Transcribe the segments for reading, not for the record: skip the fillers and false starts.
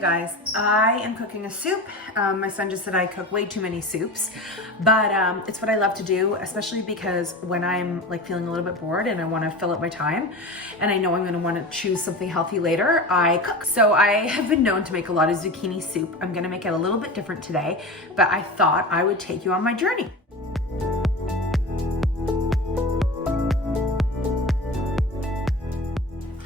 guys, I am cooking a soup. My son just said I cook way too many soups, but it's what I love to do, especially because when I'm like feeling a little bit bored and I want to fill up my time and I know I'm going to want to choose something healthy later, I cook. So I have been known to make a lot of zucchini soup. I'm going to make it a little bit different today, but I thought I would take you on my journey.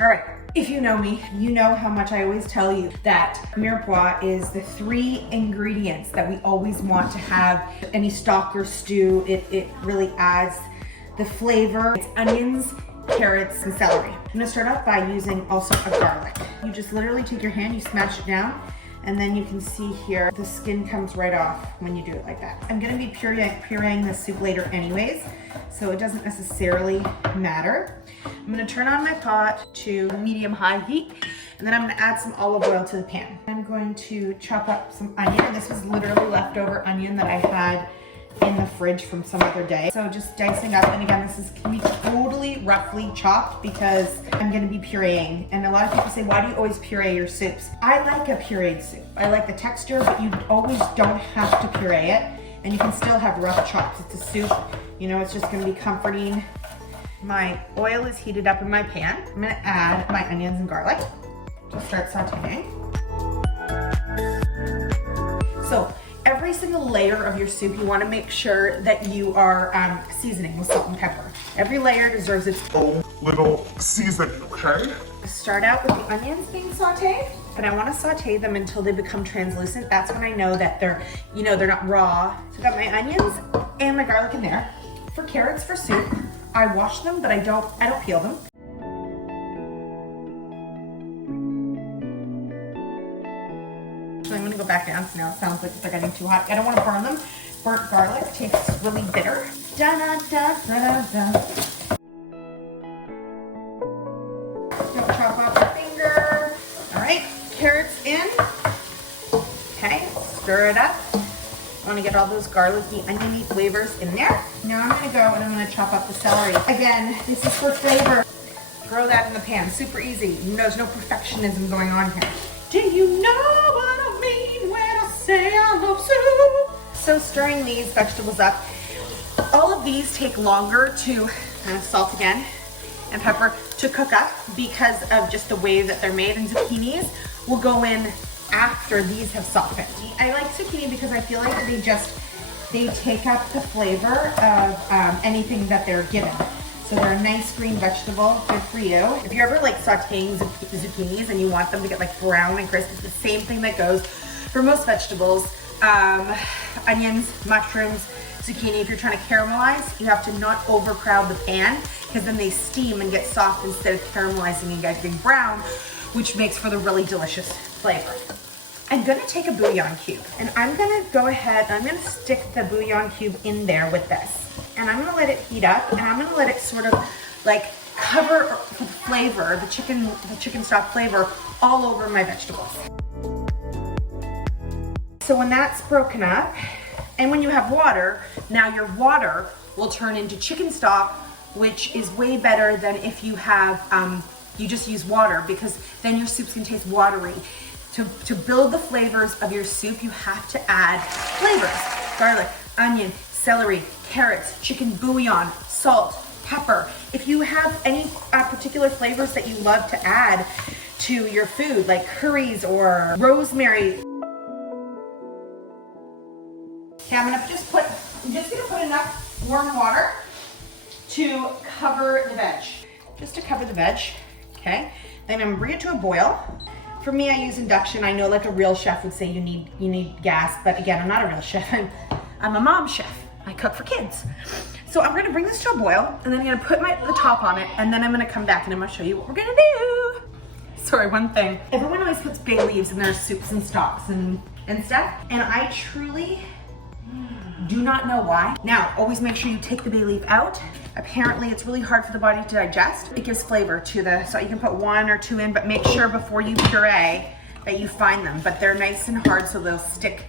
All right. If you know me, you know how much I always tell you that mirepoix is the 3 ingredients that we always want to have any stock or stew. It really adds the flavor. It's onions, carrots, and celery. I'm gonna start off by using also a garlic. You just literally take your hand, you smash it down, and then you can see here, the skin comes right off when you do it like that. I'm gonna be pureeing this soup later anyways, so it doesn't necessarily matter. I'm gonna turn on my pot to medium-high heat, and then I'm gonna add some olive oil to the pan. I'm going to chop up some onion, and this was literally leftover onion that I had in the fridge from some other day. So just dicing up, and again, this can be totally roughly chopped because I'm gonna be pureeing. And a lot of people say, why do you always puree your soups? I like a pureed soup. I like the texture, but you always don't have to puree it, and you can still have rough chops. It's a soup, you know, it's just gonna be comforting. My oil is heated up in my pan. I'm gonna add my onions and garlic. Just start sauteing. So every single layer of your soup, you wanna make sure that you are seasoning with salt and pepper. Every layer deserves its own little seasoning, okay? Start out with the onions being sauteed, but I wanna saute them until they become translucent. That's when I know that they're not raw. So I got my onions and my garlic in there. For carrots for soup, I wash them, but I don't peel them. So I'm gonna go back down, so now it sounds like they're getting too hot. I don't wanna burn them. Burnt garlic tastes really bitter. Da da da da da. Don't chop off your finger. All right, carrots in. Okay, stir it up. I want to get all those garlicky, oniony flavors in there. Now I'm going to go and I'm going to chop up the celery. Again, this is for flavor. Throw that in the pan, super easy. There's no perfectionism going on here. Do you know what I mean when I say I love soup? So stirring these vegetables up. All of these take longer to, salt again, and pepper, to cook up because of just the way that they're made. And zucchinis will go in after these have softened. I like zucchini because I feel like they take up the flavor of anything that they're given. So they're a nice green vegetable, good for you. If you're ever like sauteing zucchinis and you want them to get like brown and crisp, it's the same thing that goes for most vegetables. Onions, mushrooms, zucchini, if you're trying to caramelize, you have to not overcrowd the pan because then they steam and get soft instead of caramelizing and getting brown, which makes for the really delicious flavor. I'm gonna take a bouillon cube and I'm gonna go ahead and I'm gonna stick the bouillon cube in there with this. And I'm gonna let it heat up and I'm gonna let it sort of like cover the flavor, the chicken stock flavor all over my vegetables. So when that's broken up, and when you have water, now your water will turn into chicken stock, which is way better than if you have, you just use water, because then your soups can taste watery. To build the flavors of your soup, you have to add flavors. Garlic, onion, celery, carrots, chicken bouillon, salt, pepper. If you have any particular flavors that you love to add to your food, like curries or rosemary. Okay, I'm just gonna put enough warm water to cover the veg. Just to cover the veg, okay? Then I'm gonna bring it to a boil. For me, I use induction. I know like a real chef would say you need gas, but again, I'm not a real chef. I'm a mom chef. I cook for kids. So I'm gonna bring this to a boil, and then I'm gonna put the top on it, and then I'm gonna come back and I'm gonna show you what we're gonna do. Sorry, one thing. Everyone always puts bay leaves in their soups and stocks and stuff, and I truly do not know why. Now, always make sure you take the bay leaf out. Apparently, it's really hard for the body to digest. It gives flavor to so you can put 1 or 2 in, but make sure before you puree that you find them. But they're nice and hard, so they'll stick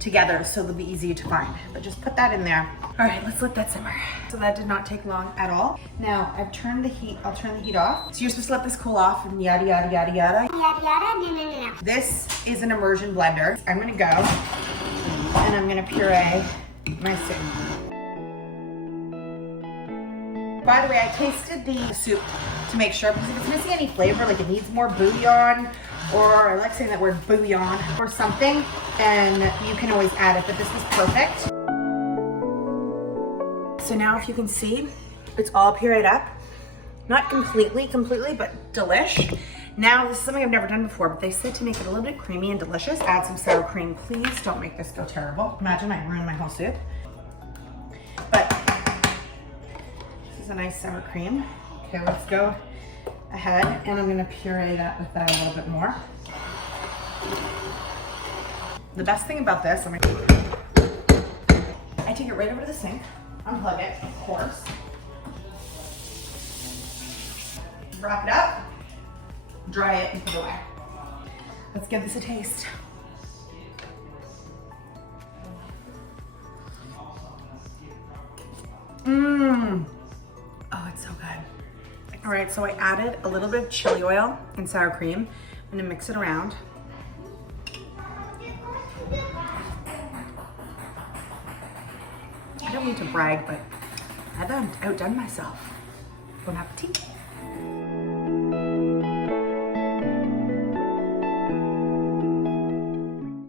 together so they'll be easy to find. But just put that in there. All right, let's let that simmer. So that did not take long at all. Now I've turned the heat, I'll turn the heat off. So you're supposed to let this cool off and yada, yada, yada, yada. Yada yada, no. This is an immersion blender. I'm gonna go and I'm gonna puree my soup. By the way, I tasted the soup to make sure, because if it's missing any flavor, like it needs more bouillon, or I like saying that word bouillon or something, and you can always add it, but this is perfect. So now if you can see, it's all pureed up. Not completely, but delish. Now, this is something I've never done before, but they said to make it a little bit creamy and delicious, add some sour cream. Please don't make this go terrible. Imagine I ruined my whole soup. But this is a nice sour cream. Okay, let's go ahead, and I'm gonna puree that with that a little bit more. The best thing about this, I take it right over to the sink, unplug it, of course. Wrap it up, dry it, and put it away. Let's give this a taste. Mmm. Oh, it's so good. All right, so I added a little bit of chili oil and sour cream. I'm gonna mix it around. I don't mean to brag, but I've outdone myself. Bon appetit.